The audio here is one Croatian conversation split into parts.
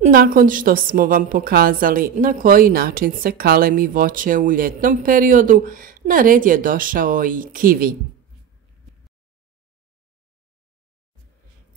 Nakon što smo vam pokazali na koji način se kalemi voće u ljetnom periodu, na red je došao i kivi.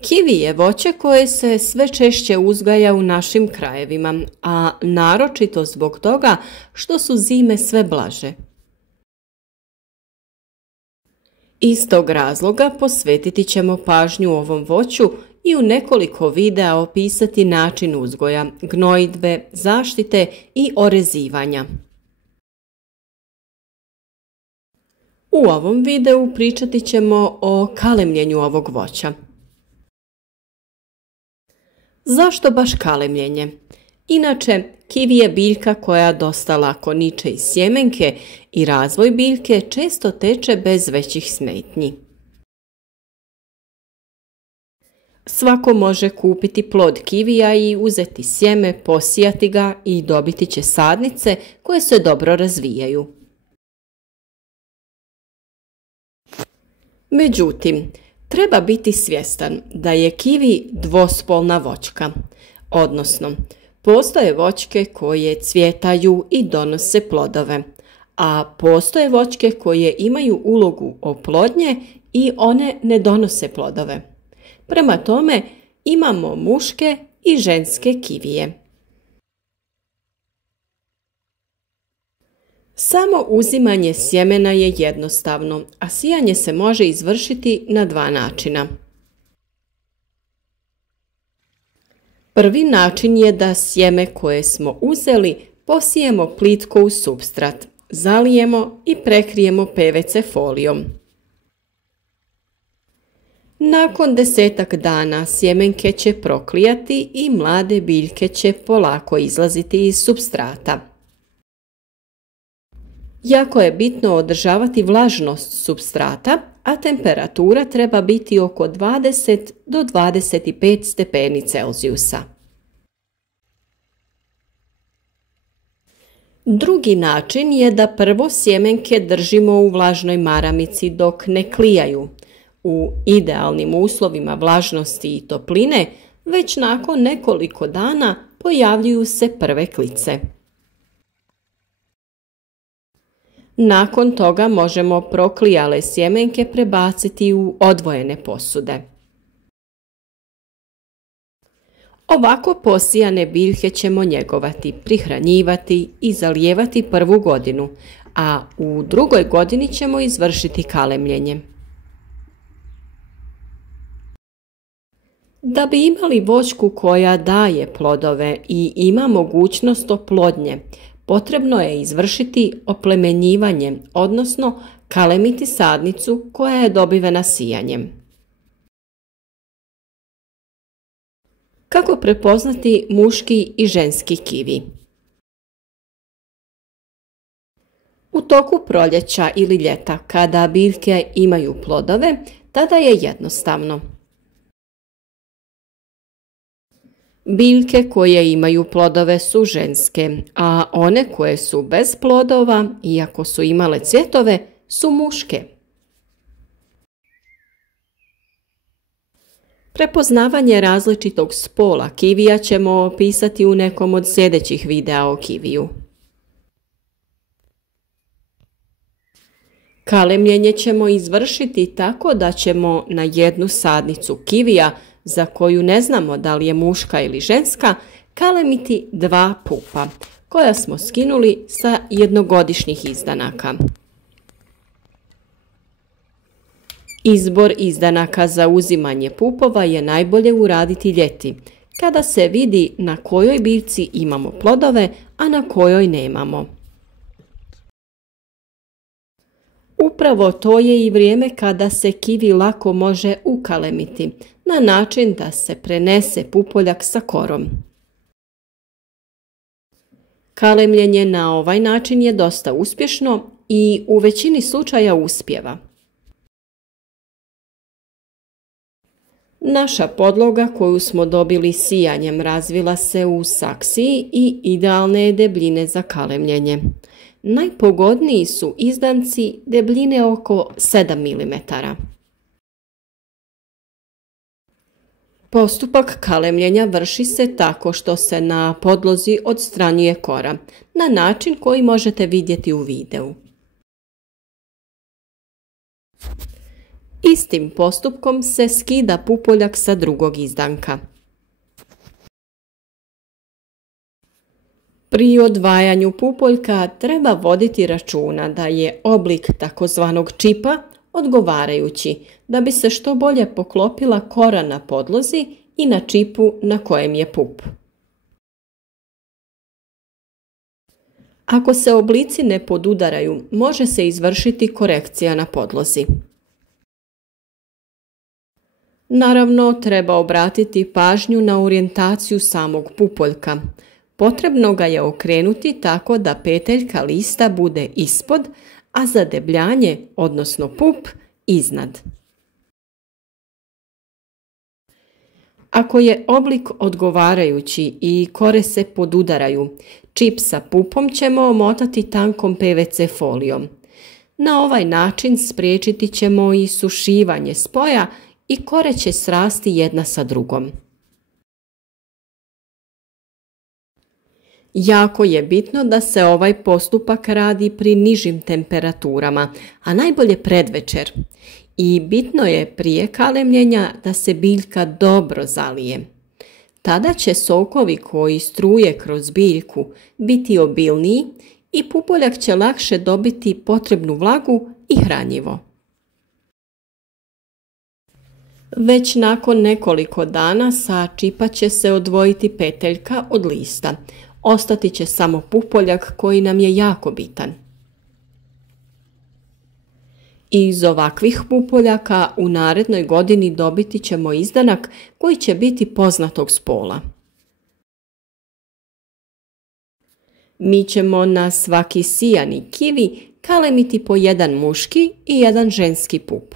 Kivi je voće koje se sve češće uzgaja u našim krajevima, a naročito zbog toga što su zime sve blaže. Iz tog razloga posvetiti ćemo pažnju ovom voću i u nekoliko videa opisati način uzgoja, gnojidbe, zaštite i orezivanja. U ovom videu pričati ćemo o kalemljenju ovog voća. Zašto baš kalemljenje? Inače, kivi je biljka koja dosta lako niče iz sjemenke i razvoj biljke često teče bez većih smetnji. Svako može kupiti plod kivija i uzeti sjeme, posijati ga i dobiti će sadnice koje se dobro razvijaju. Međutim, treba biti svjestan da je kivi dvospolna voćka, odnosno postoje voćke koje cvjetaju i donose plodove, a postoje voćke koje imaju ulogu oplodnje i one ne donose plodove. Prema tome, imamo muške i ženske kivije. Samo uzimanje sjemena je jednostavno, a sijanje se može izvršiti na dva načina. Prvi način je da sjeme koje smo uzeli posijemo plitko u supstrat, zalijemo i prekrijemo PVC folijom. Nakon 10-tak dana sjemenke će proklijati i mlade biljke će polako izlaziti iz supstrata. Jako je bitno održavati vlažnost supstrata, a temperatura treba biti oko 20 do 25 stepeni Celzijusa. Drugi način je da prvo sjemenke držimo u vlažnoj maramici dok ne klijaju. U idealnim uslovima vlažnosti i topline već nakon nekoliko dana pojavljuju se prve klice. Nakon toga možemo proklijale sjemenke prebaciti u odvojene posude. Ovako posijane biljke ćemo njegovati, prihranjivati i zalijevati prvu godinu, a u drugoj godini ćemo izvršiti kalemljenje. Da bi imali voćku koja daje plodove i ima mogućnost oplodnje, potrebno je izvršiti oplemenjivanje, odnosno kalemiti sadnicu koja je dobivena sijanjem. Kako prepoznati muški i ženski kivi? U toku proljeća ili ljeta, kada biljke imaju plodove, tada je jednostavno. Biljke koje imaju plodove su ženske, a one koje su bez plodova, iako su imale cvjetove, su muške. Prepoznavanje različitog spola kivija ćemo opisati u nekom od sljedećih videa o kiviju. Kalemljenje ćemo izvršiti tako da ćemo na jednu sadnicu kivija, za koju ne znamo da li je muška ili ženska, kalemiti 2 pupa, koja smo skinuli sa jednogodišnjih izdanaka. Izbor izdanaka za uzimanje pupova je najbolje uraditi ljeti, kada se vidi na kojoj biljci imamo plodove, a na kojoj nemamo. Upravo to je i vrijeme kada se kivi lako može ukalemiti, na način da se prenese pupoljak sa korom. Kalemljenje na ovaj način je dosta uspješno i u većini slučaja uspijeva. Naša podloga koju smo dobili sijanjem razvila se u saksiji i idealne je debljine za kalemljenje. Najpogodniji su izdanci debljine oko 7 mm. Postupak kalemljenja vrši se tako što se na podlozi odstranjuje kora, na način koji možete vidjeti u videu. Istim postupkom se skida pupoljak sa drugog izdanka. Pri odvajanju pupoljka treba voditi računa da je oblik takozvanog čipa odgovarajući, da bi se što bolje poklopila kora na podlozi i na čipu na kojem je pup. Ako se oblici ne podudaraju, može se izvršiti korekcija na podlozi. Naravno, treba obratiti pažnju na orijentaciju samog pupoljka. Potrebno ga je okrenuti tako da peteljka lista bude ispod, a zadebljanje, odnosno pup, iznad. Ako je oblik odgovarajući i kore se podudaraju, čip sa pupom ćemo omotati tankom PVC folijom. Na ovaj način spriječiti ćemo i sušivanje spoja i kore će srasti jedna sa drugom. Jako je bitno da se ovaj postupak radi pri nižim temperaturama, a najbolje predvečer. I bitno je prije kalemljenja da se biljka dobro zalije. Tada će sokovi koji struje kroz biljku biti obilniji i pupoljak će lakše dobiti potrebnu vlagu i hranjivo. Već nakon nekoliko dana sa čipa će se odvojiti peteljka od lista. Ostati će samo pupoljak koji nam je jako bitan. Iz ovakvih pupoljaka u narednoj godini dobiti ćemo izdanak koji će biti poznatog spola. Mi ćemo na svaki sijani kivi kalemiti po jedan muški i jedan ženski pup.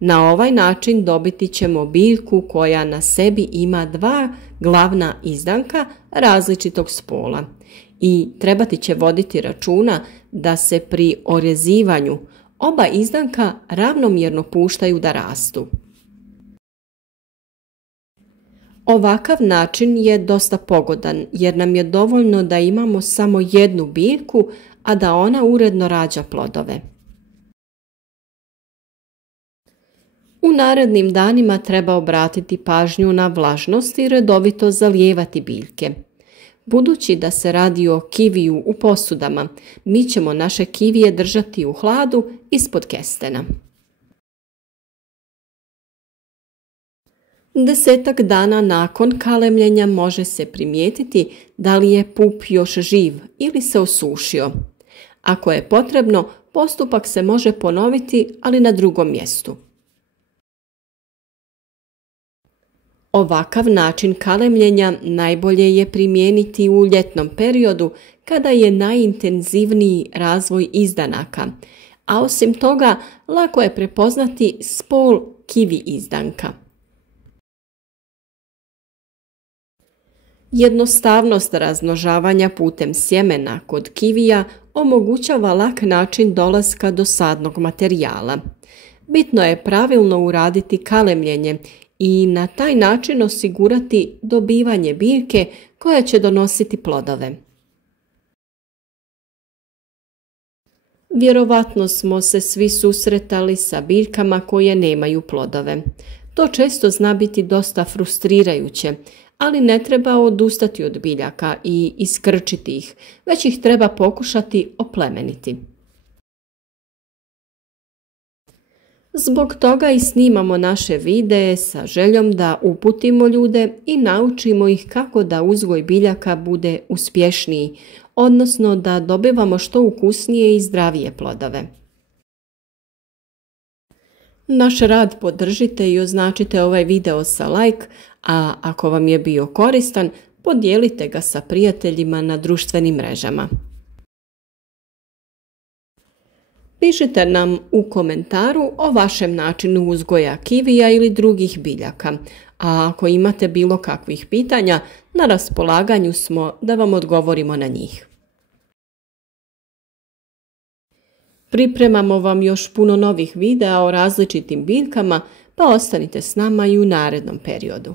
Na ovaj način dobiti ćemo biljku koja na sebi ima dva glavna izdanka različitog spola i trebati će voditi računa da se pri orezivanju oba izdanka ravnomjerno puštaju da rastu. Ovakav način je dosta pogodan jer nam je dovoljno da imamo samo jednu biljku, a da ona uredno rađa plodove. U narednim danima treba obratiti pažnju na vlažnost i redovito zalijevati biljke. Budući da se radi o kiviju u posudama, mi ćemo naše kivije držati u hladu ispod kestena. 10 dana nakon kalemljenja može se primijetiti da li je pup još živ ili se osušio. Ako je potrebno, postupak se može ponoviti, ali na drugom mjestu. Ovakav način kalemljenja najbolje je primijeniti u ljetnom periodu kada je najintenzivniji razvoj izdanaka, a osim toga lako je prepoznati spol kivi izdanka. Jednostavnost razmnožavanja putem sjemena kod kivija omogućava lak način dolaska do sadnog materijala. Bitno je pravilno uraditi kalemljenje i na taj način osigurati dobivanje biljke koja će donositi plodove. Vjerovatno smo se svi susretali sa biljkama koje nemaju plodove. To često zna biti dosta frustrirajuće, ali ne treba odustati od biljaka i iskrčiti ih, već ih treba pokušati oplemeniti. Zbog toga i snimamo naše videe sa željom da uputimo ljude i naučimo ih kako da uzgoj biljaka bude uspješniji, odnosno da dobivamo što ukusnije i zdravije plodove. Naš rad podržite i označite ovaj video sa like, a ako vam je bio koristan, podijelite ga sa prijateljima na društvenim mrežama. Pišite nam u komentaru o vašem načinu uzgoja kivija ili drugih biljaka, a ako imate bilo kakvih pitanja, na raspolaganju smo da vam odgovorimo na njih. Pripremamo vam još puno novih videa o različitim biljkama, pa ostanite s nama i u narednom periodu.